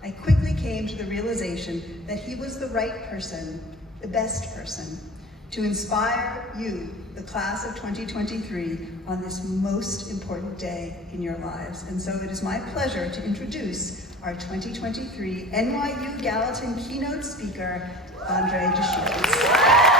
I quickly came to the realization that he was the right person, the best person, to inspire you, the class of 2023, on this most important day in your lives. And so it is my pleasure to introduce our 2023 NYU Gallatin keynote speaker, Andre DeShields.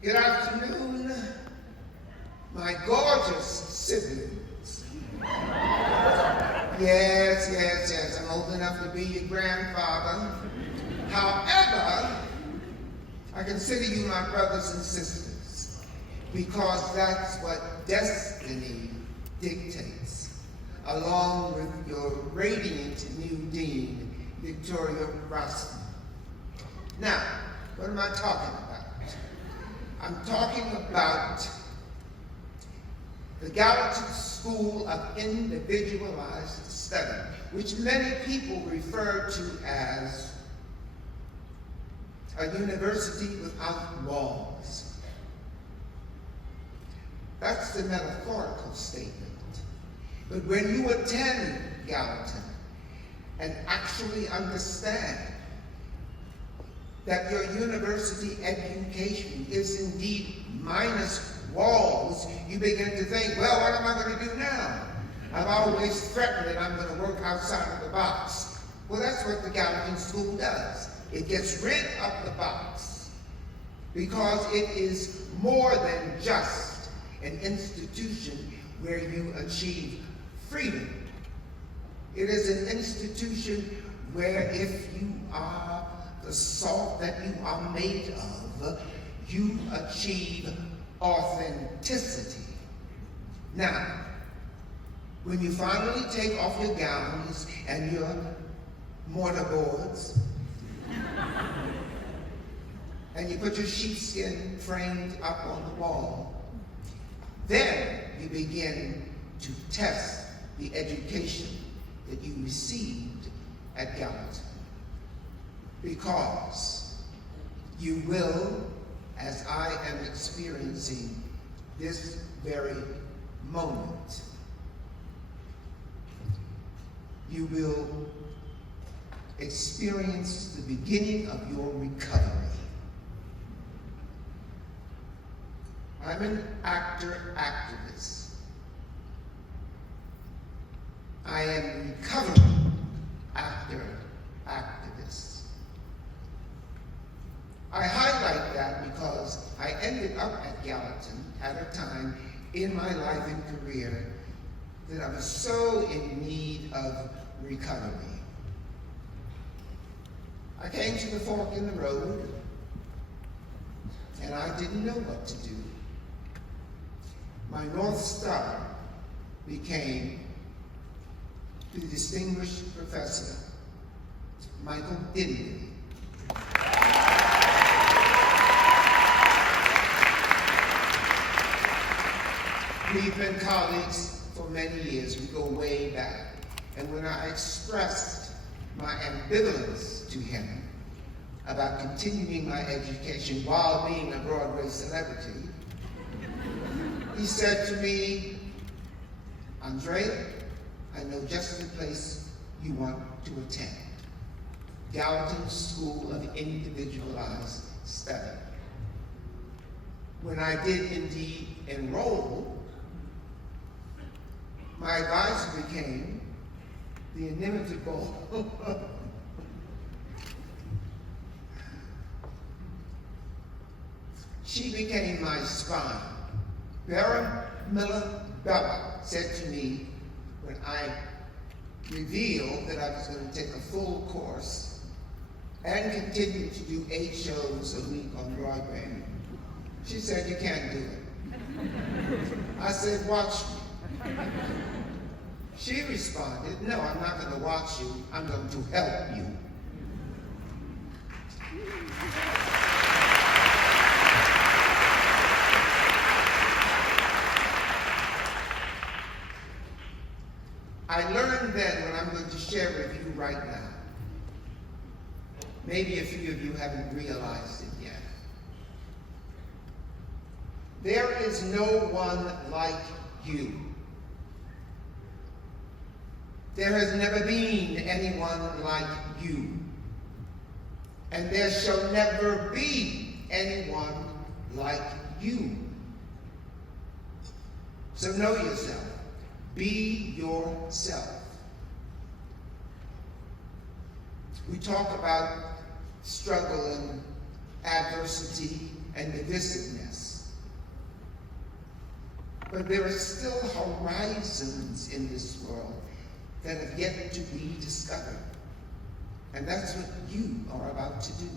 Good afternoon, my gorgeous siblings. Yes, I'm old enough to be your grandfather. However, I consider you my brothers and sisters because that's what destiny dictates, along with your radiant new dean, Victoria Rossman. Now, what am I talking about? I'm talking about the Gallatin School of Individualized Study, which many people refer to as a university without walls. That's the metaphorical statement. But when you attend Gallatin and actually understand that your university education is indeed minus walls, you begin to think, well, what am I going to do now? I've always threatened that I'm going to work outside of the box. Well, that's what the Gallatin School does. It gets rid of the box because it is more than just an institution where you achieve freedom. It is an institution where if you are the salt that you are made of, you achieve authenticity. Now, when you finally take off your gowns and your mortarboards, and you put your sheepskin framed up on the wall, then you begin to test the education that you received at Gallatin. Because you will, as I am experiencing this very moment, you will experience the beginning of your recovery. I'm an actor-activist. I am recovering actor-activist. I highlight that because I ended up at Gallatin at a time in my life and career that I was so in need of recovery. I came to the fork in the road, and I didn't know what to do. My North Star became the distinguished professor, Michael Dinwiddie. We've been colleagues for many years. We go way back. And when I expressed my ambivalence to him about continuing my education while being a Broadway celebrity, he said to me, Andre, I know just the place you want to attend, Gallatin School of Individualized Study. When I did indeed enroll, my advisor became the inimitable she became my spine. Vera Miller Bella said to me when I revealed that I was going to take a full course and continue to do 8 shows a week on Broadway, she said, you can't do it. I said, watch me. She responded, no, I'm not going to watch you, I'm going to help you. I learned then what I'm going to share with you right now. Maybe a few of you haven't realized it yet. There is no one like you. There has never been anyone like you. And there shall never be anyone like you. So know yourself. Be yourself. We talk about struggle and adversity and divisiveness. But there are still horizons in this world that have yet to be discovered. And that's what you are about to do.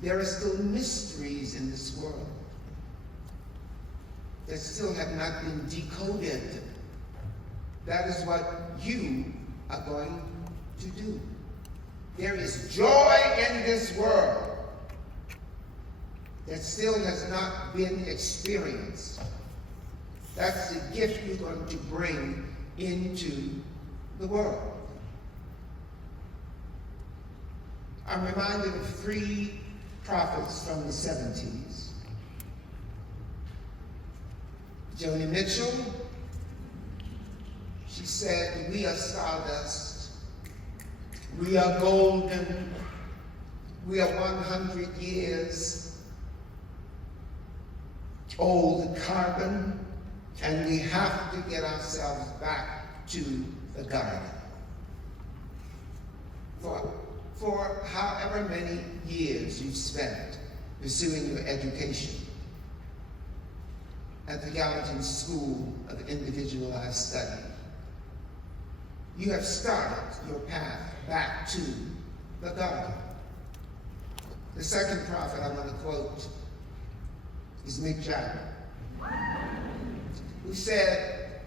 There are still mysteries in this world that still have not been decoded. That is what you are going to do. There is joy in this world that still has not been experienced. That's the gift you're going to bring into the world. I'm reminded of 3 prophets from the 70s. Joni Mitchell, she said, "We are stardust, we are golden, we are 100 years old carbon, and we have to get ourselves back to the garden." For however many years you've spent pursuing your education at the Gallatin School of Individualized Study, you have started your path back to the garden. The second prophet I want to quote is Mick Jagger, who said,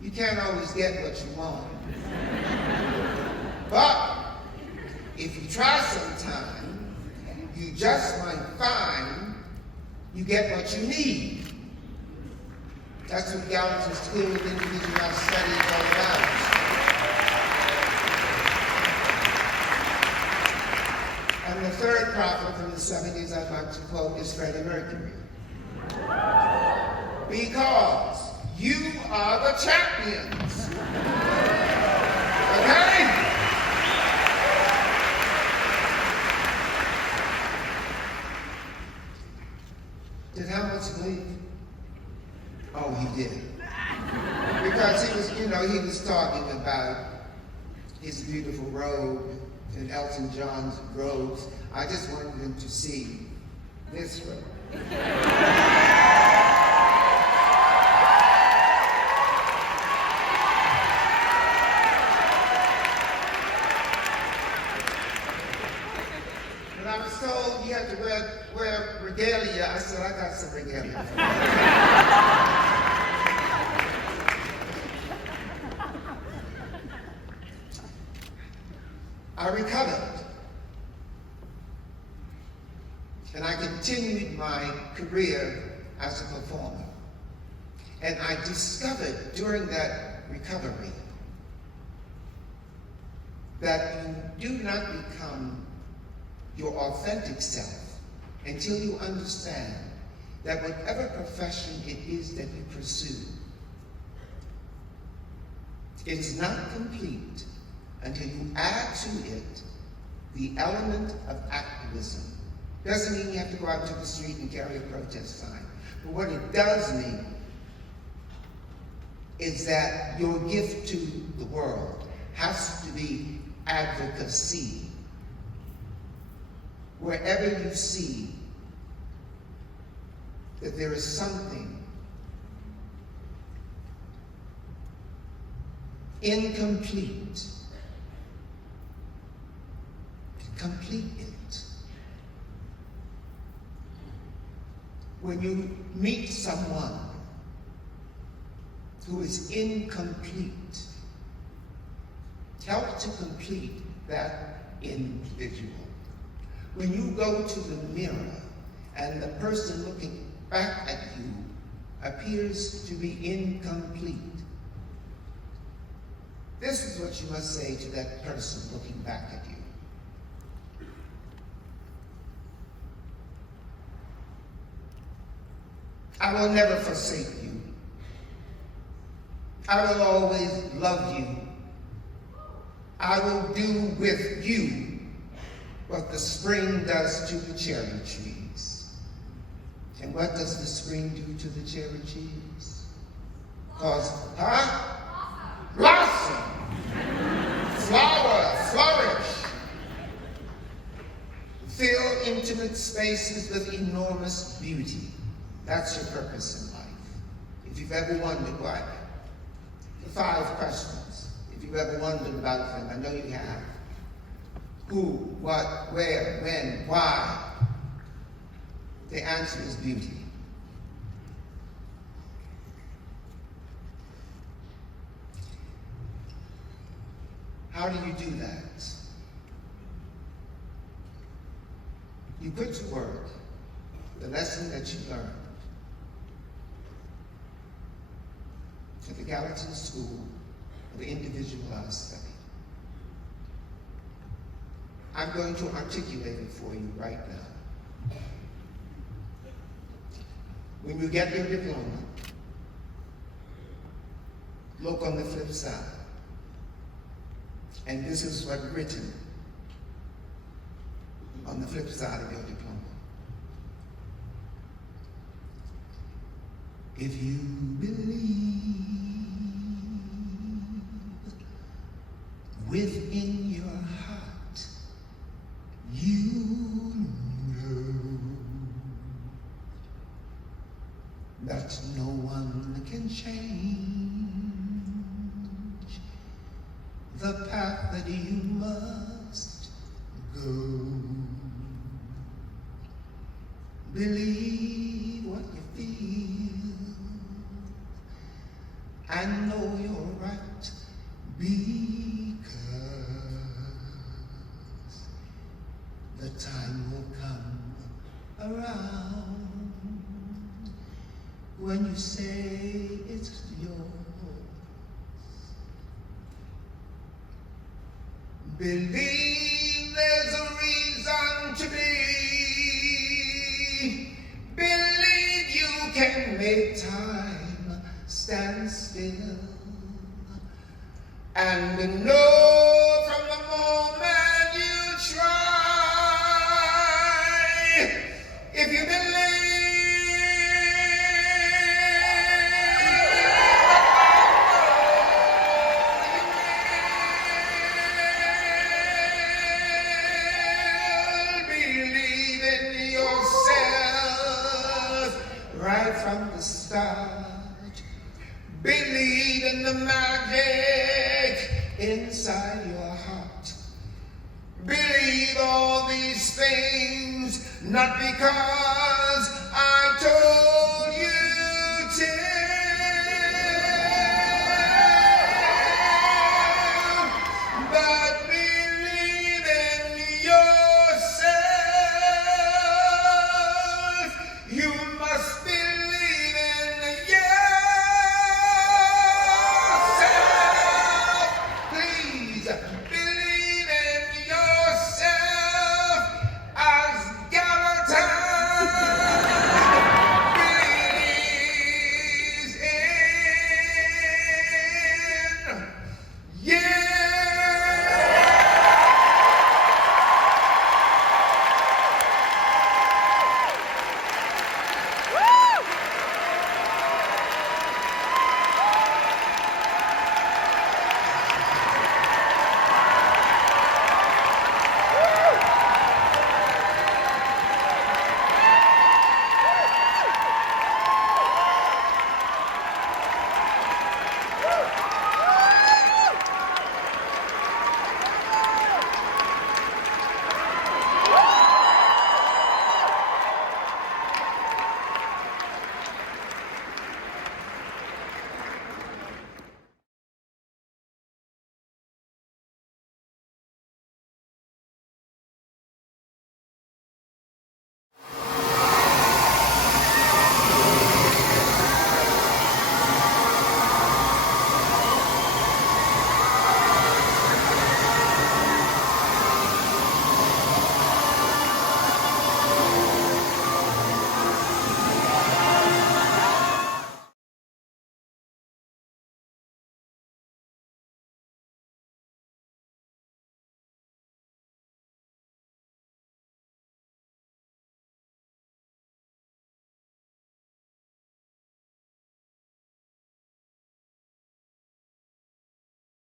"You can't always get what you want, but if you try sometime, you just might find you get what you need." That's what Gallatin School of Individualized Study is all about. And the third prophet from the 70s I'd like to quote is Freddie Mercury. "Because you are the champions." Okay? Did Hamilton leave? Oh, he did. Because he was talking about his beautiful robe and Elton John's robes. I just wanted him to see this robe. When I was told you had to wear regalia, I said, "I got some regalia." I recovered, and I continued my career as a performer. And I discovered during that recovery that you do not become your authentic self until you understand that whatever profession it is that you pursue, it is not complete until you add to it the element of activism. Doesn't mean you have to go out to the street and carry a protest sign. But what it does mean is that your gift to the world has to be advocacy. Wherever you see that there is something incomplete, complete it. When you meet someone who is incomplete, help to complete that individual. When you go to the mirror and the person looking back at you appears to be incomplete, This is what you must say to that person looking back at you. I will never forsake you. I will always love you. I will do with you what the spring does to the cherry trees. And what does the spring do to the cherry trees? Blossom, flower, flourish. Fill intimate spaces with enormous beauty. That's your purpose in life. If you've ever wondered why, the 5 questions, if you've ever wondered about them, I know you have. Who, what, where, when, why? The answer is beauty. How do you do that? You put to work the lesson that you learned at the Gallatin School of Individualized Study. I'm going to articulate it for you right now. When you get your diploma, look on the flip side. And this is what's written on the flip side of your diploma. If you believe within your heart, you know that no one can change the path that you must go. Believe what you feel and know you're right, because the time will come around when you say it's yours. Believe there's a reason to be. Believe you can make time stand still. And know from the moment you try, if you believe, believe in yourself right from the start. Believe in the magic inside your heart. Believe all these things, not because